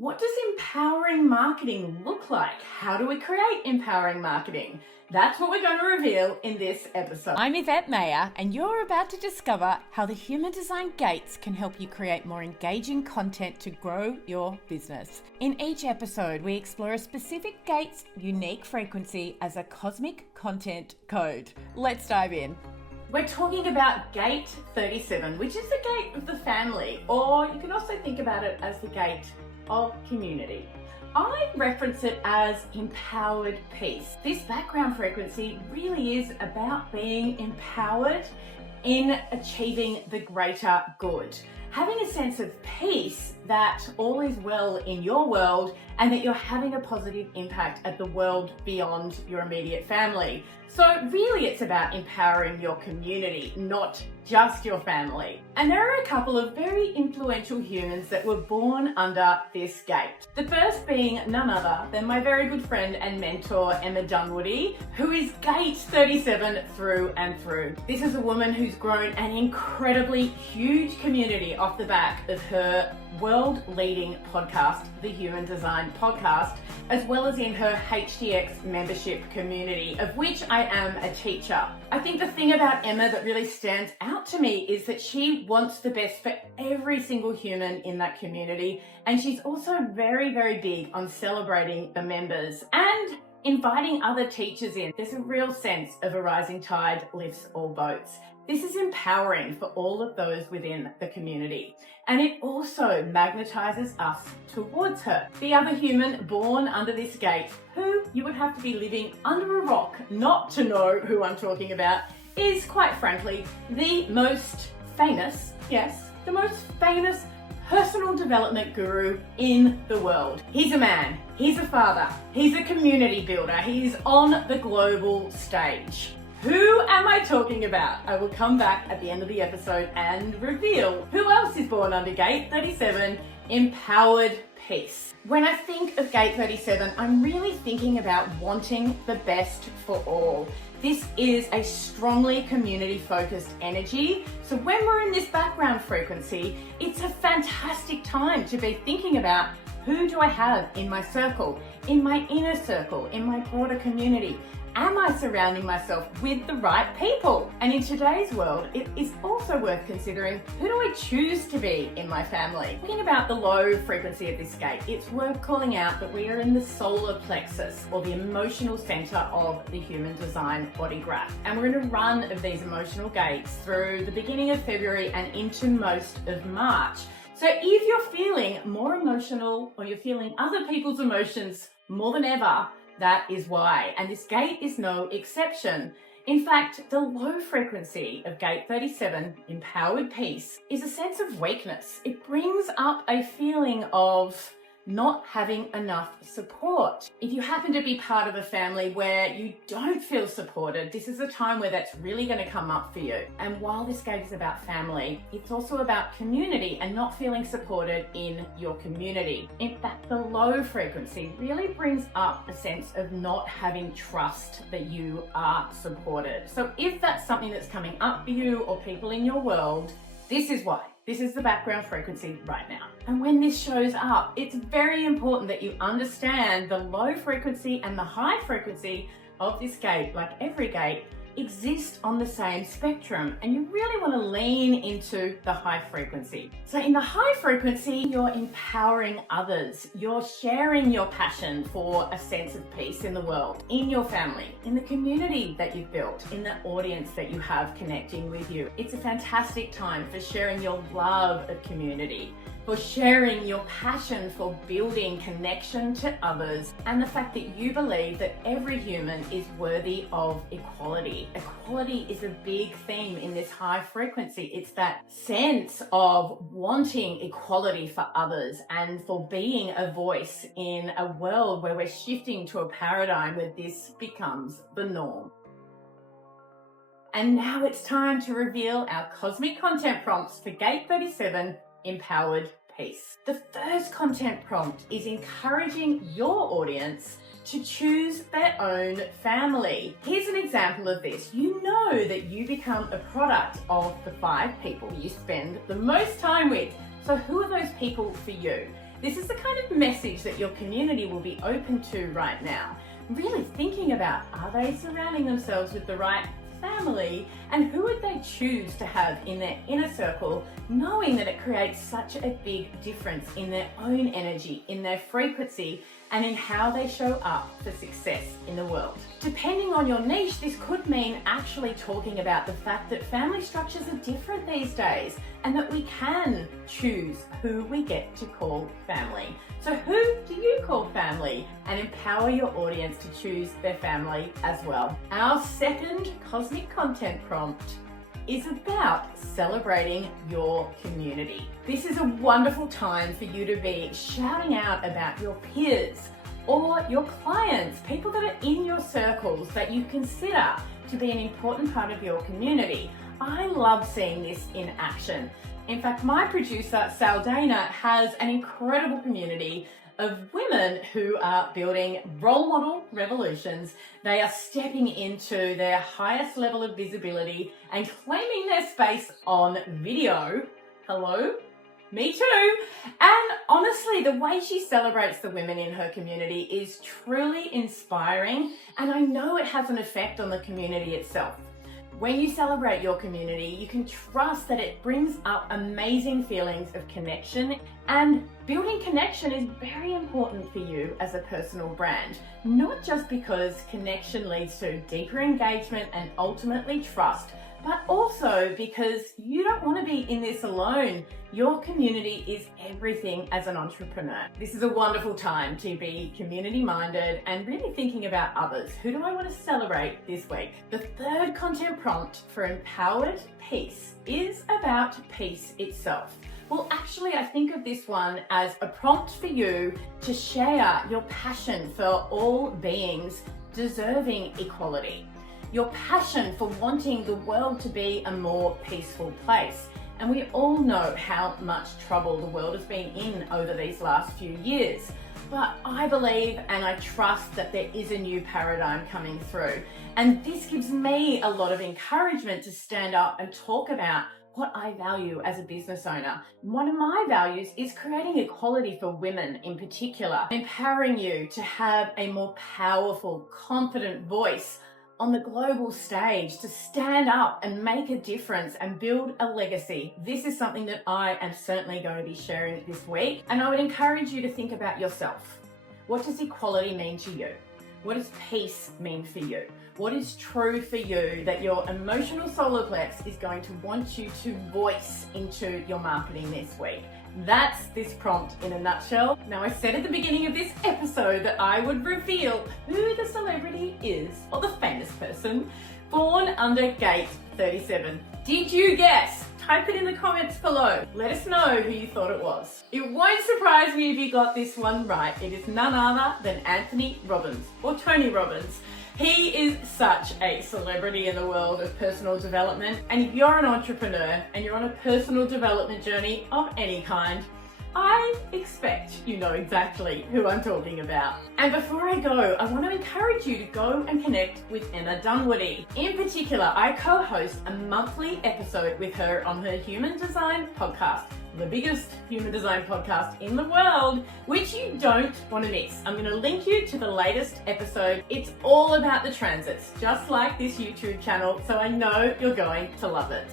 What does empowering marketing look like? How do we create empowering marketing? That's what we're going to reveal in this episode. I'm Yvette Mayer, and you're about to discover how the human design gates can help you create more engaging content to grow your business. In each episode, we explore a specific gate's unique frequency as a cosmic content code. Let's dive in. We're talking about gate 37, which is the gate of the family, or you can also think about it as the gate of community. I reference it as empowered peace. This background frequency really is about being empowered in achieving the greater good. Having a sense of peace that all is well in your world and that you're having a positive impact at the world beyond your immediate family. So really it's about empowering your community, not just your family. And there are a couple of very influential humans that were born under this gate. The first being none other than my very good friend and mentor, Emma Dunwoody, who is gate 37 through and through. This is a woman who's grown an incredibly huge community off the back of her world-leading podcast, the Human Design Podcast, as well as in her HDX membership community, of which I am a teacher. I think the thing about Emma that really stands out to me is that she wants the best for every single human in that community, and she's also very, very big on celebrating the members and inviting other teachers in. There's a real sense of a rising tide lifts all boats. This is empowering for all of those within the community. And it also magnetizes us towards her. The other human born under this gate, who you would have to be living under a rock not to know who I'm talking about, is quite frankly the most famous, yes, the most famous personal development guru in the world. He's a man, he's a father, he's a community builder, he's on the global stage. Who am I talking about? I will come back at the end of the episode and reveal who else is born under gate 37, empowered peace. When I think of gate 37, I'm really thinking about wanting the best for all. This is a strongly community-focused energy. So when we're in this background frequency, it's a fantastic time to be thinking about who do I have in my circle, in my inner circle, in my broader community. Am I surrounding myself with the right people? And in today's world, it is also worth considering, who do I choose to be in my family? Thinking about the low frequency of this gate, it's worth calling out that we are in the solar plexus, or the emotional center of the human design body graph. And we're in a run of these emotional gates through the beginning of February and into most of March. So if you're feeling more emotional, or you're feeling other people's emotions more than ever, that is why, and this gate is no exception. In fact, the low frequency of gate 37, empowered peace, is a sense of weakness. It brings up a feeling of not having enough support. If you happen to be part of a family where you don't feel supported, this is a time where that's really going to come up for you. And while this gate is about family, it's also about community and not feeling supported in your community. In fact, the low frequency really brings up a sense of not having trust that you are supported. So if that's something that's coming up for you or people in your world, this is why. This is the background frequency right now. And when this shows up, it's very important that you understand the low frequency and the high frequency of this gate, like every gate, exist on the same spectrum, and you really want to lean into the high frequency. So in the high frequency, you're empowering others. You're sharing your passion for a sense of peace in the world, in your family, in the community that you've built, in the audience that you have connecting with you. It's a fantastic time for sharing your love of community, for sharing your passion for building connection to others, and the fact that you believe that every human is worthy of equality. Equality is a big theme in this high frequency. It's that sense of wanting equality for others and for being a voice in a world where we're shifting to a paradigm where this becomes the norm. And now it's time to reveal our cosmic content prompts for gate 37, empowered peace. The first content prompt is encouraging your audience to choose their own family. Here's an example of this. You know that you become a product of the 5 people you spend the most time with. So who are those people for you? This is the kind of message that your community will be open to right now. Really thinking about, are they surrounding themselves with the right family, and who would they choose to have in their inner circle, knowing that it creates such a big difference in their own energy, in their frequency, and in how they show up for success in the world. Depending on your niche, this could mean actually talking about the fact that family structures are different these days, and that we can choose who we get to call family. So who do you call family? And empower your audience to choose their family as well. Our second cosmic content prompt is about celebrating your community. This is a wonderful time for you to be shouting out about your peers or your clients, people that are in your circles that you consider to be an important part of your community. I love seeing this in action. In fact, my producer, Saldana, has an incredible community of women who are building role model revolutions. They are stepping into their highest level of visibility and claiming their space on video. Hello? Me too. And honestly, the way she celebrates the women in her community is truly inspiring, and I know it has an effect on the community itself. When you celebrate your community, you can trust that it brings up amazing feelings of connection, and building connection is very important for you as a personal brand, not just because connection leads to deeper engagement and ultimately trust, but also because you don't want to be in this alone. Your community is everything as an entrepreneur. This is a wonderful time to be community minded and really thinking about others. Who do I want to celebrate this week? The third content prompt for empowered peace is about peace itself. Well, actually, I think of this one as a prompt for you to share your passion for all beings deserving equality. Your passion for wanting the world to be a more peaceful place. And we all know how much trouble the world has been in over these last few years. But I believe and I trust that there is a new paradigm coming through. And this gives me a lot of encouragement to stand up and talk about what I value as a business owner. One of my values is creating equality for women in particular, empowering you to have a more powerful, confident voice on the global stage, to stand up and make a difference and build a legacy. This is something that I am certainly going to be sharing this week. And I would encourage you to think about yourself. What does equality mean to you? What does peace mean for you? What is true for you that your emotional solar plex is going to want you to voice into your marketing this week? That's this prompt in a nutshell. Now, I said at the beginning of this episode that I would reveal who the celebrity is, or the famous person, born under gate 37. Did you guess? Type it in the comments below. Let us know who you thought it was. It won't surprise me if you got this one right. It is none other than Anthony Robbins, or Tony Robbins. He is such a celebrity in the world of personal development. And if you're an entrepreneur and you're on a personal development journey of any kind, I expect you know exactly who I'm talking about. And before I go, I want to encourage you to go and connect with Emma Dunwoody. In particular, I co-host a monthly episode with her on her Human Design podcast, the biggest human design podcast in the world, which you don't want to miss. I'm going to link you to the latest episode. It's all about the transits, just like this YouTube channel, so I know you're going to love it.